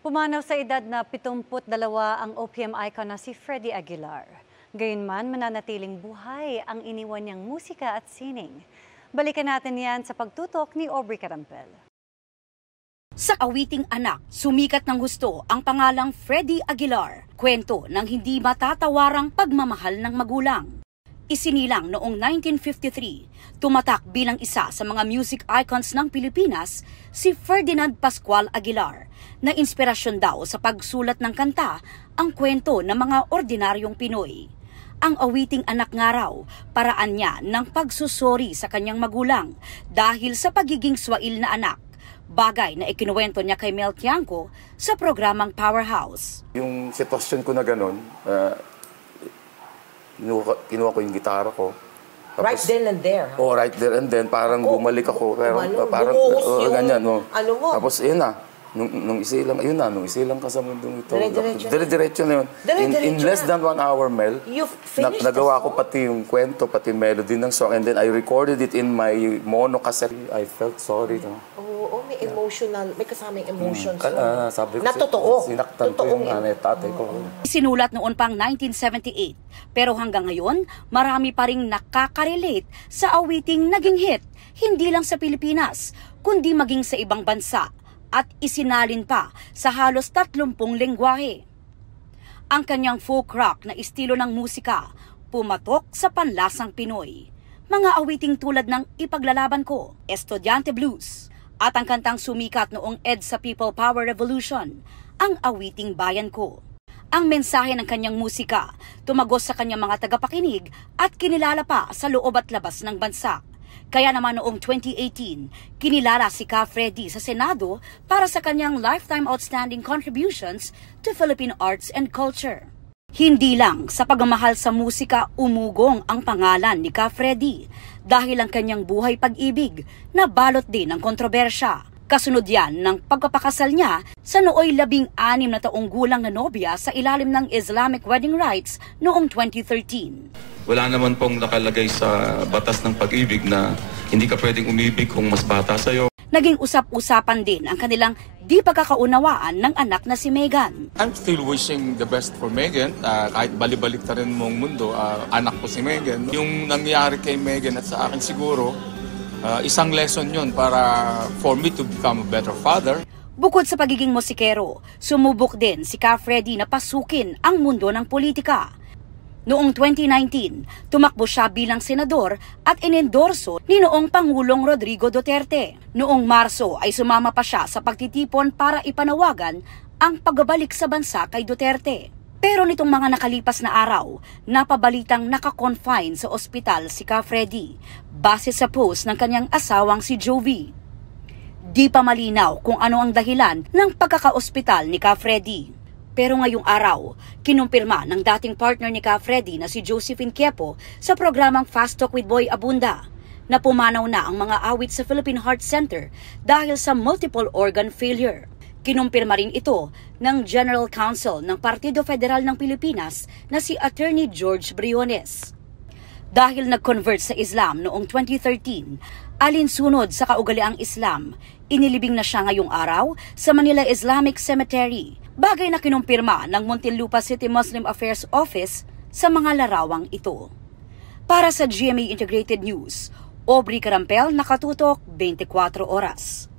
Pumanaw sa edad na 72 ang OPM icon na si Freddy Aguilar. Gayunman, mananatiling buhay ang iniwan niyang musika at sining. Balikan natin yan sa pagtutok ni Aubrey Carampel. Sa awiting Anak, sumikat ng husto ang pangalang Freddy Aguilar, kwento ng hindi matatawarang pagmamahal ng magulang. Isinilang noong 1953, tumatak bilang isa sa mga music icons ng Pilipinas si Ferdinand Pascual Aguilar, na inspirasyon daw sa pagsulat ng kanta ang kwento ng mga ordinaryong Pinoy. Ang awiting Anak nga raw, paraan niya ng pagsusori sa kanyang magulang dahil sa pagiging swail na anak, bagay na ikinuwento niya kay Mel Tiangco sa programang Powerhouse. Yung sitwasyon ko na ganun, kinuha ko yung gitara ko. Tapos, right then and there? Oh, right there and then. Parang bumalik ako. Pero, parang ganyan. No. Ano mo? Tapos, yun na. Nung isilang, ayun na, nung isilang ka sa mundong ito. Dire-diretso na yun. In less than 1 hour, Mel, nagawa ko pati yung kwento, pati melody ng song. And then I recorded it in my mono cassette. I felt sorry. No? Oo, may emotional, may kasamang emotions. Sabi ko, na totoo. Sinaktan ko yung tatay ko. Sinulat noon pang 1978, pero hanggang ngayon, marami pa ring nakaka-relate sa awiting naging hit, hindi lang sa Pilipinas, kundi maging sa ibang bansa, at isinalin pa sa halos 30 lengguwahe. Ang kanyang folk rock na estilo ng musika, pumatok sa panlasang Pinoy. Mga awiting tulad ng Ipaglalaban Ko, Estudyante Blues, at ang kantang sumikat noong EDSA People Power Revolution, ang awiting Bayan Ko. Ang mensahe ng kanyang musika, tumagos sa kanyang mga tagapakinig at kinilala pa sa loob at labas ng bansa. Kaya naman noong 2018, kinilala si Ka Freddy sa Senado para sa kanyang lifetime outstanding contributions to Philippine arts and culture. Hindi lang sa pagmamahal sa musika umugong ang pangalan ni Ka Freddy dahil ang kanyang buhay pag-ibig na balot din ng kontrobersya. Kasunod yan ng pagpapakasal niya sa nooy 16 na taong gulang na nobya sa ilalim ng Islamic wedding rites noong 2013. Wala naman pong nakalagay sa batas ng pag-ibig na hindi ka pwedeng umibig kung mas bata sa'yo. Naging usap-usapan din ang kanilang di pagkakaunawaan ng anak na si Megan. I'm still wishing the best for Megan. Kahit balibalik na rin mong mundo, anak ko si Megan. Yung nangyari kay Megan at sa akin siguro, isang lesson yun para for me to become a better father. Bukod sa pagiging musikero, sumubok din si Ka Freddy na pasukin ang mundo ng politika. Noong 2019, tumakbo siya bilang senador at inendorso ni noong Pangulong Rodrigo Duterte. Noong Marso ay sumama pa siya sa pagtitipon para ipanawagan ang pagbabalik sa bansa kay Duterte. Pero nitong mga nakalipas na araw, napabalitang naka-confine sa ospital si Ka Freddy base sa post ng kanyang asawang si Jovi. Di pa malinaw kung ano ang dahilan ng pagkaka-ospital ni Ka Freddy. Pero ngayong araw, kinumpirma ng dating partner ni Ka Freddy na si Josephine Quiepo sa programang Fast Talk with Boy Abunda na pumanaw na ang mga awit sa Philippine Heart Center dahil sa multiple organ failure. Kinumpirma rin ito ng General Counsel ng Partido Federal ng Pilipinas na si Attorney George Briones. Dahil nag-convert sa Islam noong 2013, alinsunod sa kaugaliang Islam, inilibing na siya ngayong araw sa Manila Islamic Cemetery, bagay na kinumpirma ng Muntinlupa City Muslim Affairs Office sa mga larawang ito. Para sa GMA Integrated News, Aubrey Carampel, nakatutok 24 oras.